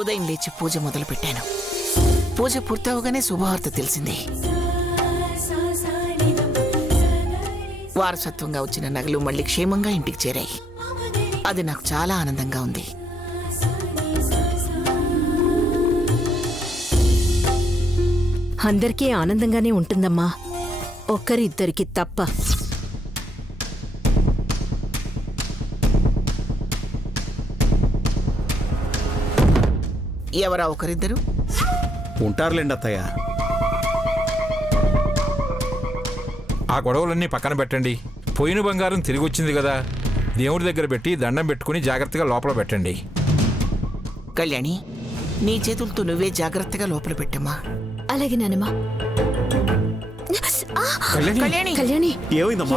ఉదయం లేచి పూజ మొదలుపెట్టాను. పూజ పూర్తవగానే శుభవార్త తెలిసింది. వారసత్వంగా వచ్చిన నగలు మళ్ళీ క్షేమంగా ఇంటికి చేరాయి. అది నాకు చాలా ఆనందంగా ఉంది. అందరికీ ఆనందంగానే ఉంటుందమ్మా, ఒక్కరిద్దరికి తప్ప. ఎవరా ఒకరిద్దరు? ఉంటారులేండి అత్తయ్య. ఆ గొడవలన్నీ పక్కన పెట్టండి. పోయిన బంగారం తిరిగి వచ్చింది కదా, దేవుడి దగ్గర పెట్టి దండం పెట్టుకుని జాగ్రత్తగా లోపల పెట్టండి. కళ్యాణి, నీ చేతులతో నువ్వే జాగ్రత్తగా లోపల పెట్టమ్మా. అలాగే నానమ్మా. కళ్యాణి, కళ్యాణి, ఏమైందమ్మా?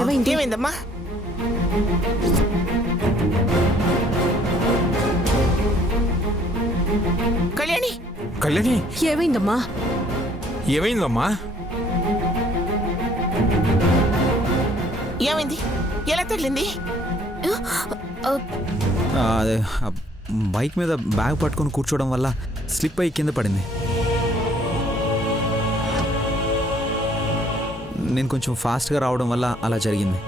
కళ్యాణి, కళ్యాణి, ఏమైందమ్మా? ఏమైందమ్మా? ఏమైంది? ఎలా తగిలింది? అదే బైక్ మీద బ్యాగ్ పట్టుకొని కూర్చోవడం వల్ల స్లిప్ అయ్యి కింద పడింది. నేను కొంచెం ఫాస్ట్గా రావడం వల్ల అలా జరిగింది.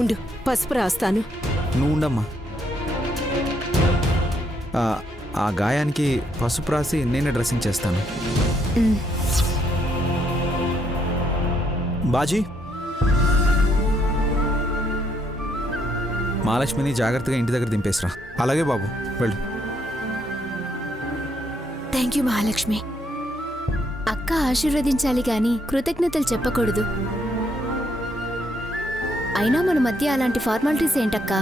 ఉండు, పసుపు రాస్తాను. నువ్వు ఉండమ్మా. ఆ గాయానికి పసుపు రాసి నేనే డ్రెస్సింగ్ చేస్తాను. బాజీ, మహాలక్ష్మిని జాగ్రత్తగా ఇంటి దగ్గర దింపేసిరా. అలాగే బాబు, వెళ్ళు. Thank you Mahalakshmi. అక్క ఆశీర్వదించాలి గాని కృతజ్ఞతలు చెప్పకూడదు. అయినా మన మధ్య అలాంటి ఫార్మాలిటీస్ ఏంటక్కా?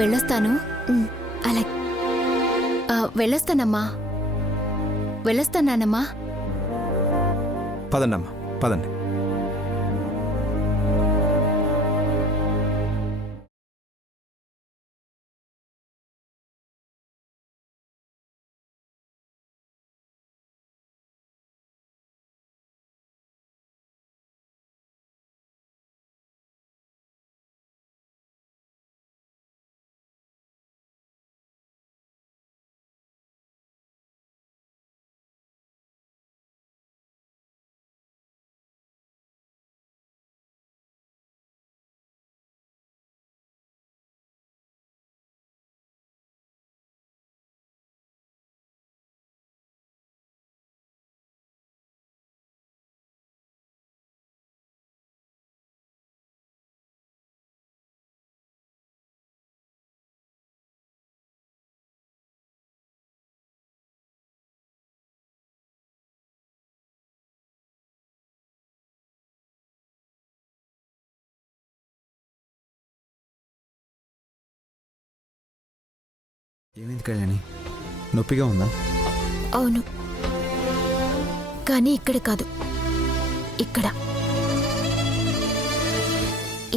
వెళ్ళొస్తాను. అలా వెళ్ళొస్తానమ్మా. వెళ్ళొస్తానమ్మా. పదండి అమ్మా, పదండి. ఏమైంది కళ్యాణి? నొప్పిగా ఉందా? అవును, కానీ ఇక్కడ కాదు, ఇక్కడ.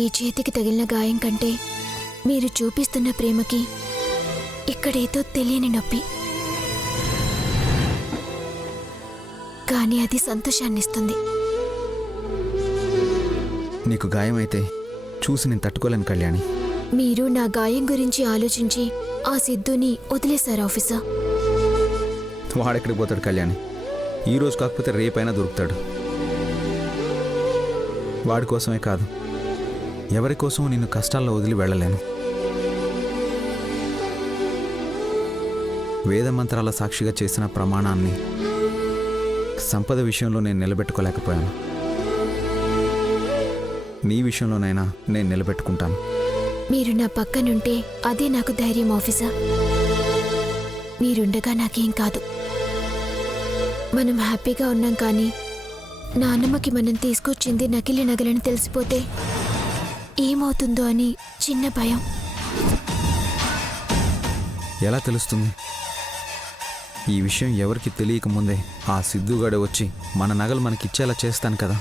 ఈ చేతికి తగిలిన గాయం కంటే మీరు చూపిస్తున్న ప్రేమకి ఇక్కడేదో తెలియని నొప్పి. కానీ అది సంతోషాన్నిస్తుంది. నీకు గాయం అయితే చూసి నేను తట్టుకోలేను కళ్యాణి. మీరు నా గాయం గురించి ఆలోచించి ఆ సిద్ధుని వదిలేశారు ఆఫీసర్. వాడెక్కడికి పోతాడు కళ్యాణి? ఈరోజు కాకపోతే రేపైనా దొరుకుతాడు. వాడి కోసమే కాదు, ఎవరి కోసం నిన్ను కష్టాల్లో వదిలి వెళ్ళలేను. వేదమంత్రాల సాక్షిగా చేసిన ప్రమాణాన్ని సంపద విషయంలో నేను నిలబెట్టుకోలేకపోయాను. నీ విషయంలోనైనా నేను నిలబెట్టుకుంటాను. మీరు నా పక్కనుంటే అదే నాకు ధైర్యం ఆఫీసర్. మీరుండగా నాకేం కాదు. మనం హ్యాపీగా ఉన్నాం, కానీ నాన్నమ్మకి మనం తీసుకొచ్చింది నకిలీ నగలని తెలిసిపోతే ఏమవుతుందో అని చిన్న భయం. ఎలా తెలుస్తుంది? ఈ విషయం ఎవరికి తెలియకముందే ఆ సిద్ధుగాడే వచ్చి మన నగలు మనకిచ్చేలా చేస్తాను కదా.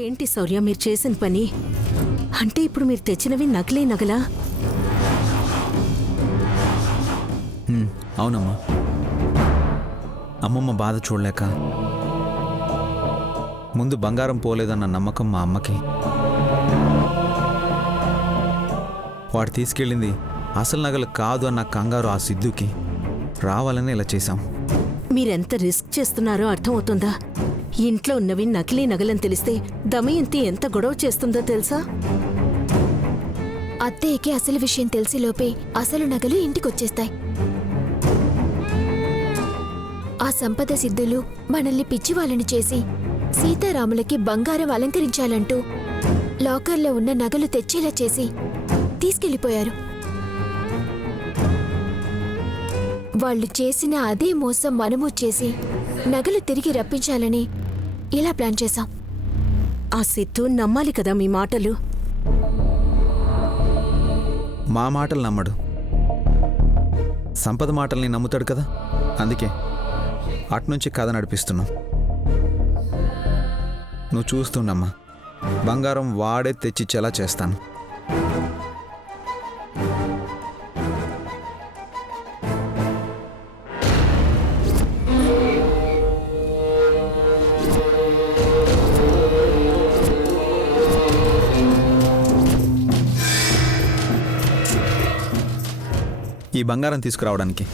ఏంటి శౌర్య మీరు చేసిన పని? అంటే ఇప్పుడు మీరు తెచ్చినవి నకిలీ నగలా? అవునమ్మా. అమ్మమ్మ బాధ చూడలేక ముందు బంగారం పోలేదన్న నమ్మకం మా అమ్మకి. వాడు తీసుకెళ్ళింది అసలు నగలు కాదు అన్న కంగారు ఆ సిద్ధుకి. రావాలని ఇలా చేశాం. మీరెంత రిస్క్ చేస్తున్నారో అర్థమవుతుందా? ఇంట్లో ఉన్నవి నకిలీ నగలని తెలిస్తే దమయంతి ఎంత గొడవ చేస్తుందో తెలుసా? అత్తయ్యకి అసలు విషయం తెలిసేలోపే అసలు నగలు ఇంటికొచ్చేస్తాయి. ఆ సంపద సిద్ధులు మనల్ని పిచ్చివాళ్ళని చేసి సీతారాములకి బంగారం అలంకరించాలంటూ లాకర్లో ఉన్న నగలు తెచ్చేలా చేసి తీసుకెళ్లిపోయారు. వాళ్ళు చేసిన అదే మోసం మనము చేసి నగలు తిరిగి రప్పించాలని ఇలా ప్లాన్ చేశాం. ఆ సిద్ధు నమ్మాలి కదా మీ మాటలు. మా మాటలు నమ్మడు, సంపద మాటల్ని నమ్ముతాడు కదా. అందుకే అట్నుంచి కథ నడిపిస్తున్నాం. నువ్వు చూస్తుండమ్మా, బంగారం వాడే తెచ్చిచ్చేలా చేస్తాను. ఈ బంగారం తీసుకురావడానికి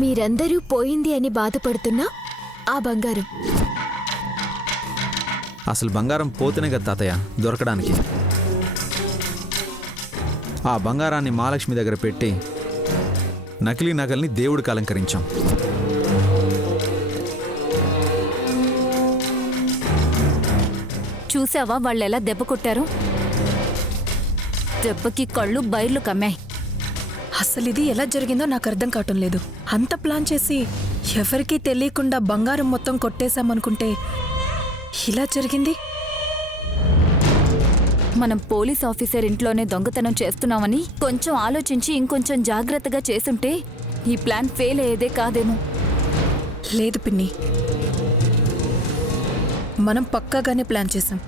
మీరందరూ పోయింది అని బాధపడుతున్నా ఆ బంగారం అసలు బంగారం పోతేనే కదా తాతయ్య దొరకడానికి. ఆ బంగారాన్ని మహాలక్ష్మి దగ్గర పెట్టి నకిలీ నగల్ని దేవుడికి అలంకరించాం. చూసావా వాళ్ళెలా దెబ్బ కొట్టారు? దెబ్బకి కళ్ళు బైర్లు కమ్మాయి. అసలు ఇది ఎలా జరిగిందో నాకు అర్థం కావటం లేదు. అంత ప్లాన్ చేసి ఎవరికీ తెలియకుండా బంగారం మొత్తం కొట్టేశామనుకుంటే ఇలా జరిగింది. మనం పోలీస్ ఆఫీసర్ ఇంట్లోనే దొంగతనం చేస్తున్నామని కొంచెం ఆలోచించి ఇంకొంచెం జాగ్రత్తగా చేసుంటే ఈ ప్లాన్ ఫెయిల్ అయ్యేదే కాదేమో. లేదు పిన్ని, మనం పక్కాగానే ప్లాన్ చేశాం.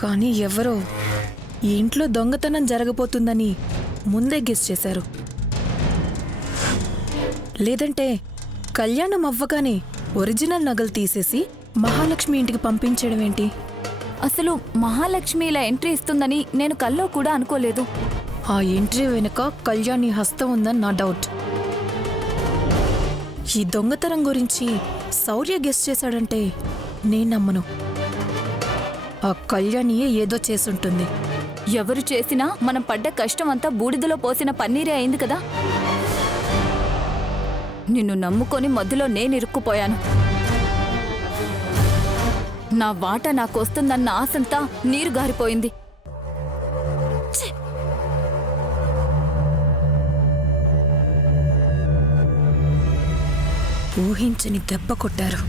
కానీ ఎవరో ఈ ఇంట్లో దొంగతనం జరగబోతుందని ముందే గెస్ చేశారు. లేదంటే కళ్యాణం అవ్వగానే ఒరిజినల్ నగలు తీసేసి మహాలక్ష్మి ఇంటికి పంపించడం ఏంటి? అసలు మహాలక్ష్మి ఇలా ఎంట్రీ ఇస్తుందని నేను కల్లో కూడా అనుకోలేదు. ఆ ఎంట్రీ వెనుక కళ్యాణి హస్తం ఉందని నా డౌట్. ఈ దొంగతనం గురించి శౌర్య గెస్ చేశాడంటే నేను నమ్మను. ఆ కళ్యాణియే ఏదో చేసుంటుంది. ఎవరు చేసినా మనం పడ్డ కష్టం అంతా బూడిదలో పోసిన పన్నీరే అయింది కదా. నిన్ను నమ్ముకొని మధ్యలో నేను ఇరుక్కుపోయాను. నా వాట నాకొస్తుందన్న ఆశంతా నీరు గారిపోయింది. ఊహించని దెబ్బ కొట్టారు.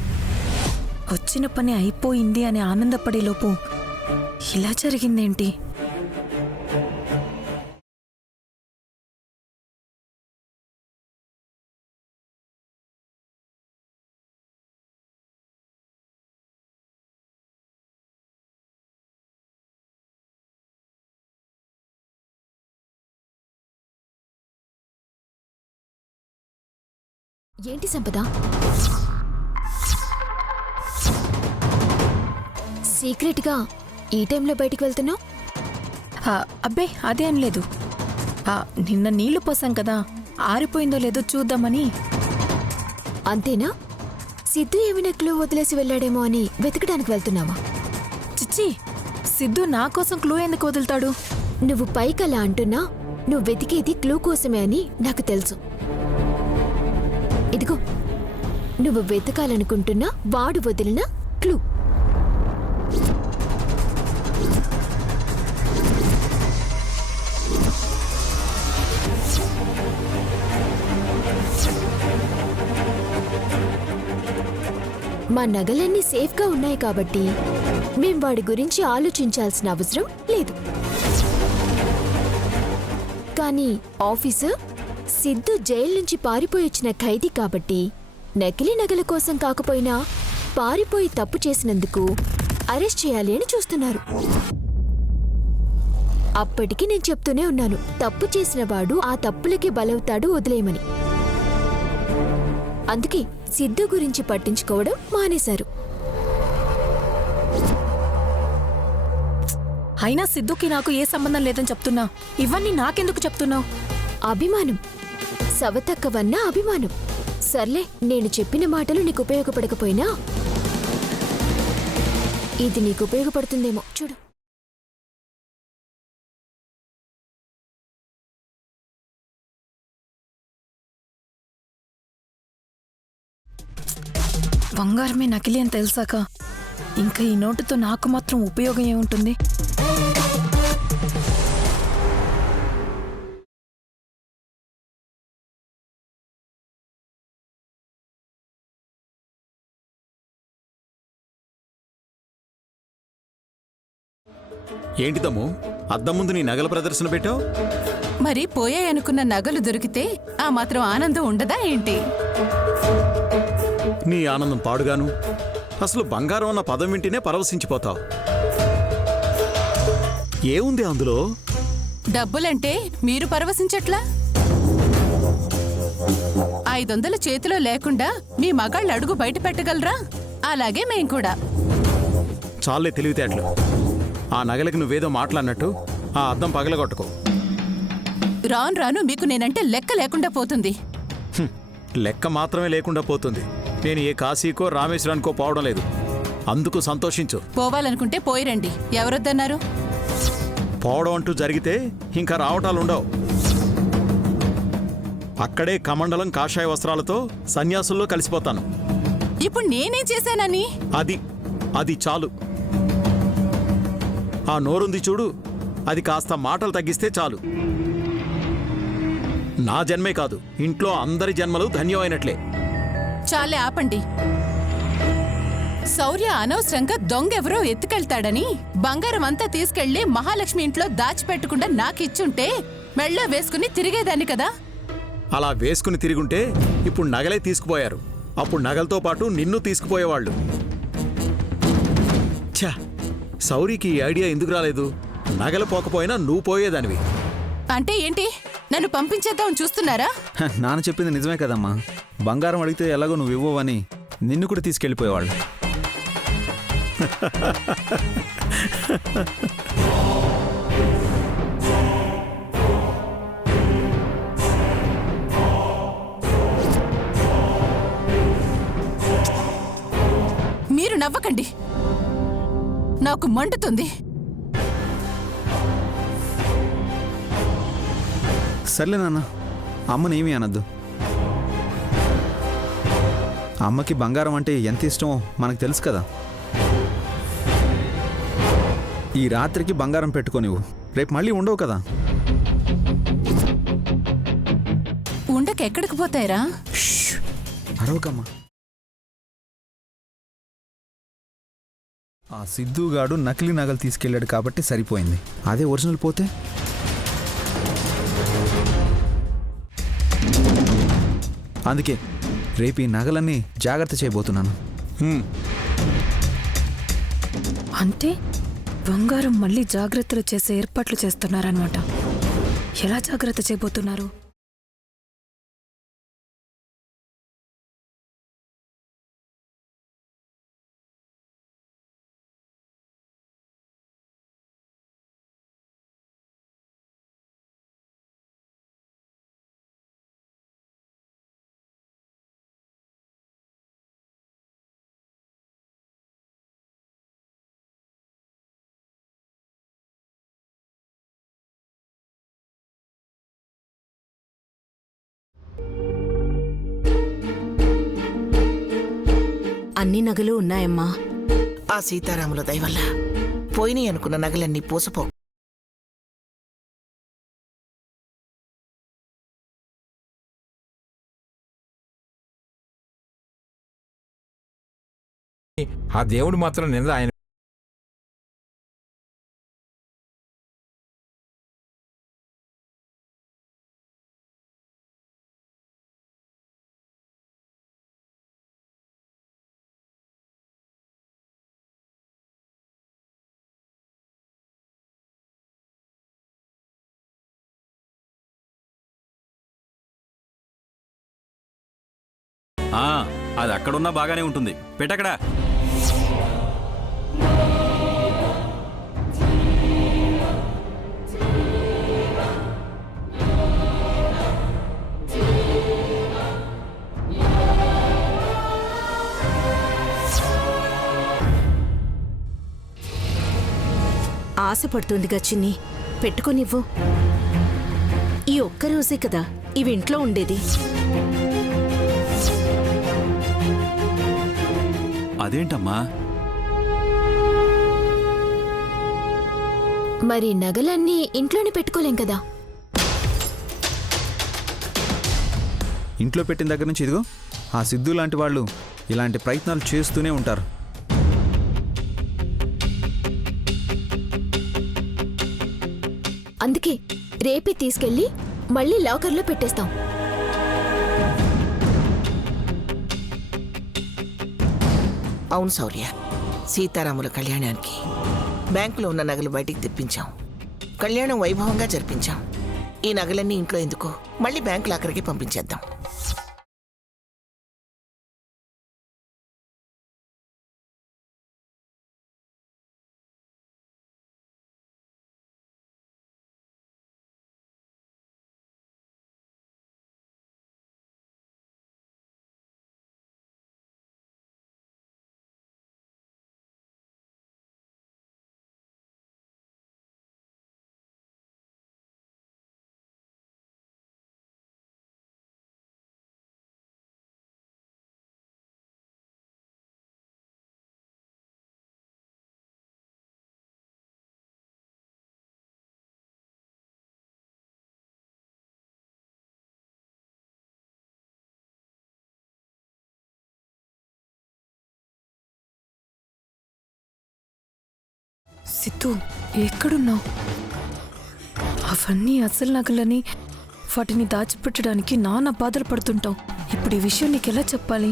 వచ్చిన పని అయిపోయింది అని ఆనందపడేలోపు ఇలా జరిగిందేంటి? ఏంటి సంపద? సీక్రెట్గా ఈ టైంలో బయటికి వెళ్తున్నావు? అబ్బే అదేం లేదు. నిన్న నీళ్లు పోసాం కదా, ఆరిపోయిందో లేదో చూద్దామని. అంతేనా? సిద్ధు ఏమైనా క్లూ వదిలేసి వెళ్ళాడేమో అని వెతకడానికి వెళ్తున్నావా? చిచ్చి, సిద్ధు నా కోసం క్లూ ఎందుకు వదులుతాడు? నువ్వు పైకలా అంటున్నా నువ్వు వెతికేది క్లూ కోసమే అని నాకు తెలుసు. ఇదిగో నువ్వు వెతకాలనుకుంటున్నా వాడు వదిలిన క్లూ. మా నగలన్నీ సేఫ్గా ఉన్నాయి కాబట్టి మేం వాడి గురించి ఆలోచించాల్సిన అవసరం లేదు. కానీ ఆఫీసర్ సిద్ధు జైలు నుంచి పారిపోయి వచ్చిన ఖైదీ కాబట్టి నకిలీ నగల కోసం కాకపోయినా పారిపోయి తప్పు చేసినందుకు అరెస్ట్ చేయాలి అని చూస్తున్నారు. అప్పటికి నేను చెప్తూనే ఉన్నాను, తప్పు చేసిన వాడు ఆ తప్పులకి బలవుతాడు, వదిలేయమని. అందుకే సిద్ధు గురించి పట్టించుకోవడం మానేశారు. అయినా సిద్ధుకి నాకు ఏ సంబంధం లేదని చెప్తున్నా. ఇవన్నీ నాకెందుకు చెప్తున్నావు? అభిమానం, సవతక్కవన్న అభిమానం. సర్లే, నేను చెప్పిన మాటలు నీకు ఉపయోగపడకపోయినా ఇది నీకు ఉపయోగపడుతుందేమో చూడు. బంగారమే నకిలీ అని తెలిసాక ఇంకా ఈ నోటుతో నాకు మాత్రం ఉపయోగం ఏముంటుంది? ఏంటి తమ్ము, అద్దం ముందు నీ నగల ప్రదర్శన పెట్టావు? మరి పోయాయనుకున్న నగలు దొరికితే ఆ మాత్రం ఆనందం ఉండదా ఏంటి? నీ ఆనందం పాడుగాను. అసలు బంగారం అన్న పదం వింటేనే పరవశించిపోతావు. ఏముంది అందులో? డబ్బులంటే మీరు పరవశించట్లా? 500 చేతిలో లేకుండా మీ మగాళ్ళు అడుగు బయట పెట్టగలరా? అలాగే మేం కూడా. చాలే తెలివితేటలు. ఆ నగలకి నువ్వేదో మాట్లాడినట్టు ఆ అద్దం పగలగొట్టుకో. రాను రాను మీకు నేనంటే లెక్క లేకుండా పోతుంది. లెక్క మాత్రమే లేకుండా పోతుంది. నేను ఏ కాశీకో రామేశ్వరానికో పోవడం లేదు. అందుకు సంతోషించు. పోవాలనుకుంటే పోయిరండి. ఎవరొద్దన్నారు? పోవడం అంటూ జరిగితే ఇంకా రావటాలుండవు. అక్కడే కమండలం కాషాయ వస్త్రాలతో సన్యాసుల్లో కలిసిపోతాను. ఇప్పుడు నేనేం చేశానని? అది చాలు. ఆ నోరుంది చూడు, అది కాస్త మాటలు తగ్గిస్తే చాలు. నా జన్మే కాదు, ఇంట్లో అందరి జన్మలు ధన్యమైనట్లే. చాలే ఆపండి. శౌర్య అనవసరంగా దొంగెవరో ఎత్తుకెళ్తాడని బంగారం అంతా తీసుకెళ్లి మహాలక్ష్మి ఇంట్లో దాచిపెట్టకుండా నాకిచ్చుంటే మెళ్ళో వేసుకుని తిరిగేదాన్ని కదా. అలా వేసుకుని తిరుగుంటే ఇప్పుడు నగలే తీసుకుపోయారు. అప్పుడు నగలతో పాటు నిన్ను తీసుకుపోయేవాళ్ళు. ఛా, సౌరికి ఈ ఐడియా ఎందుకు రాలేదు? నగలు పోకపోయినా నువ్వు పోయేదానివి. అంటే ఏంటి? నన్ను పంపించేద్దామని చూస్తున్నారా? నాన్న చెప్పింది నిజమే కదమ్మా. బంగారం అడిగితే ఎలాగో నువ్వు ఇవ్వవని నిన్ను కూడా తీసుకెళ్ళిపోయేవాళ్ళు. మీరు నవ్వకండి, నాకు మండుతుంది. సర్లే నాన్న, అమ్మనేమీ అనద్దు. అమ్మకి బంగారం అంటే ఎంత ఇష్టమో మనకు తెలుసు కదా. ఈ రాత్రికి బంగారం పెట్టుకోనివ్వు, రేపు మళ్ళీ ఉండవు కదా. ఉండకెక్కడికి పోతాయిరా? అరవకమ్మా. ఆ సిద్ధుగాడు నకిలీ నగలు తీసుకెళ్ళాడు కాబట్టి సరిపోయింది. అదే ఒరిజినల్ పోతే అందుకే రేపు ఈ నగలన్నీ జాగ్రత్త చేయబోతున్నాను. అంటే బంగారం మళ్ళీ జాగ్రత్తలు చేసే ఏర్పాట్లు చేస్తున్నారనమాట. ఎలా జాగ్రత్త చేయబోతున్నారు? అన్ని నగలు ఉన్నాయమ్మా. ఆ సీతారాముల దయవల్ల పోయినాయి అనుకున్న నగలన్నీ పూసపో. ఆ దేవుడు మాత్రం నింద ఆయన అది అక్కడున్నా బాగానే ఉంటుంది. పెట్టక్కడ. ఆశపడుతుందిగా చిన్ని, పెట్టుకోనివ్వు. ఈ ఒక్కరోజే కదా ఇవి ఇంట్లో ఉండేది. అదేంటమ్మా? మరి నగలన్నీ ఇంట్లోనే పెట్టుకోలేం కదా. ఇంట్లో పెట్టిన దగ్గర నుంచి ఇదిగో ఆ సిద్ధు లాంటి వాళ్ళు ఇలాంటి ప్రయత్నాలు చేస్తూనే ఉంటారు. అందుకే రేపే తీసుకెళ్ళి మళ్ళీ లాకర్లో పెట్టేస్తాం. అవును శౌర్య, సీతారాముల కళ్యాణానికి బ్యాంకులో ఉన్న నగలు బయటికి తెప్పించాం. కళ్యాణం వైభవంగా జరిపించాం. ఈ నగలన్నీ ఇంట్లో ఎందుకో మళ్ళీ బ్యాంకు లాకర్కి పంపించేద్దాం. సిద్ధు, ఎక్కడున్నావు? అవన్నీ అసలు నగలని, వాటిని దాచిపెట్టడానికి నాన్న బాధలు పడుతుంటావు. ఇప్పుడు ఈ విషయం నీకెలా చెప్పాలి?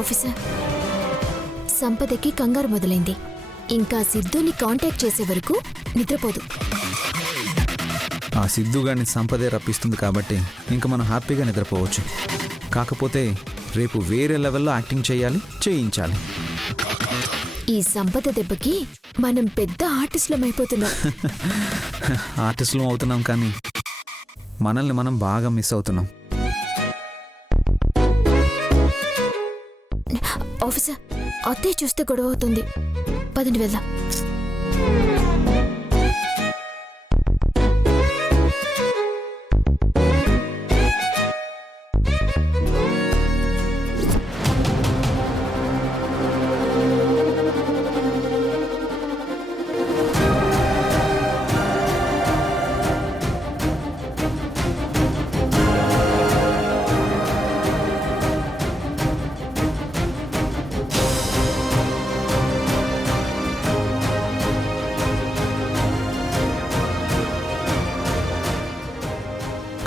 ఆఫీసర్, సంపదకి కంగారు మొదలైంది. ఇంకా సిద్ధుని కాంటాక్ట్ చేసే వరకు నిద్రపోదు. ఆ సిద్ధుగాడిని సంపదే రప్పిస్తుంది కాబట్టి ఇంకా మనం హ్యాపీగా నిద్రపోవచ్చు. కాకపోతే రేపు వేరే లెవెల్లో యాక్టింగ్ చేయించాలి. ఈ సంపద దెబ్బకి మనం పెద్ద ఆర్టిస్టులం అయిపోతున్నాం. ఆర్టిస్టులం అవుతున్నాం కానీ మనల్ని మనం బాగా మిస్ అవుతున్నాం. ఆఫీసర్, అత్తయ్య చూస్తే గొడవ అవుతుంది. పదండి వెళ్దాం.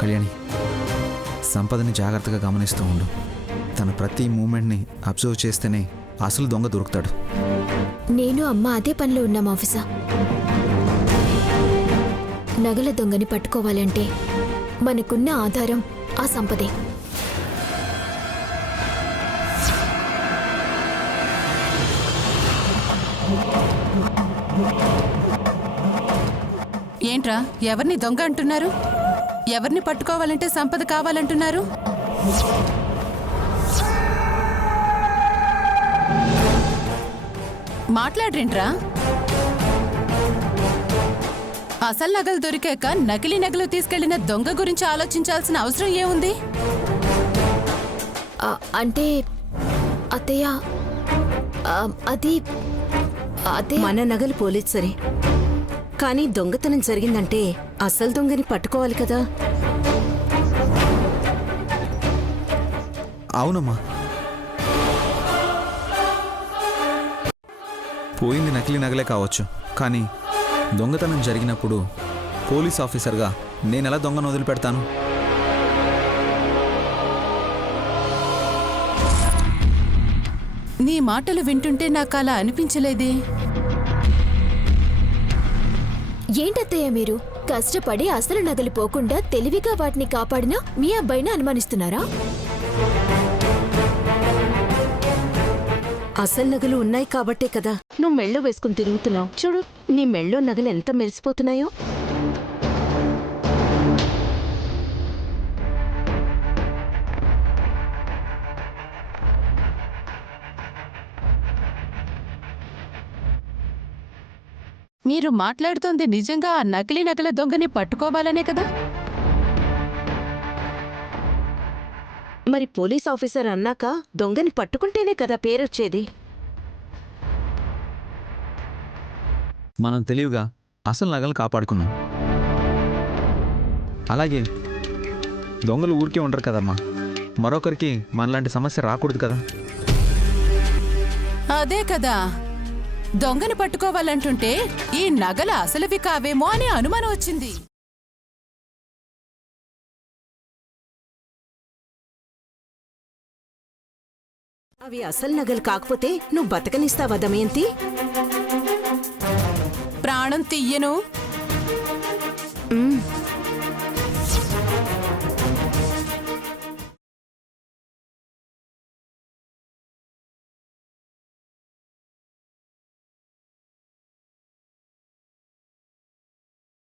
కళ్యాణి, సంపదని జాగ్రత్తగా గమనిస్తూ ఉండు. తన ప్రతి మూమెంట్ని అబ్జర్వ్ చేస్తేనే అసలు దొంగ దొరుకుతాడు. నేను అమ్మ అదే పనిలో ఉన్నాం ఆఫీసర్. నగల దొంగని పట్టుకోవాలంటే మనకున్న ఆధారం ఆ సంపదే. ఏంట్రా, ఎవరిని దొంగ అంటున్నారు? ఎవరిని పట్టుకోవాలంటే సంపద కావాలంటున్నారు? మాట్లాడ్రేంట్రా? అసలు నగలు దొరికాక నకిలీ నగలు తీసుకెళ్లిన దొంగ గురించి ఆలోచించాల్సిన అవసరం ఏముంది? అంటే అత్తయ్య, అది అదే. మన నగలు పోలేదు సరే, కానీ దొంగతనం జరిగిందంటే అసలు దొంగని పట్టుకోవాలి కదా. అవునమ్మా, పోయింది నకిలీ నగలే కావచ్చు, కానీ దొంగతనం జరిగినప్పుడు పోలీస్ ఆఫీసర్గా నేనెలా దొంగను వదిలిపెడతాను? నీ మాటలు వింటుంటే నాకు అలా అనిపించలేదే. ఏంటత్తయ్య మీరు కష్టపడి అసలు నగలు పోకుండా తెలివిగా వాటిని కాపాడినా మీ అబ్బాయిని అనుమానిస్తున్నారా? అసలు నగలు ఉన్నాయి కాబట్టే కదా నువ్వు మెళ్ళో వేసుకుని తిరుగుతున్నావు. చూడు నీ మెళ్ళో నగలు ఎంత మెరిసిపోతున్నాయో. మీరు మాట్లాడుతోంది నిజంగా ఆ నకిలీ నగల దొంగని పట్టుకోవాలనే కదా? మరి పోలీస్ ఆఫీసర్ అన్నాక దొంగని పట్టుకుంటేనే కదా పేరొచ్చేది. మనం తెలివిగా అసలు నగలు కాపాడుకున్నాం. అలాగే దొంగలు ఊరికే ఉండరు కదమ్మా, మరొకరికి మనలాంటి సమస్య రాకూడదు కదా. అదే కదా, దొంగని పట్టుకోవాలంటుంటే ఈ నగల అసలువి కావేమో అని అనుమానం వచ్చింది. అవి అసలు నగలు కాకపోతే నువ్వు బతకనిస్తావా దమయంతి? ప్రాణం తీయను,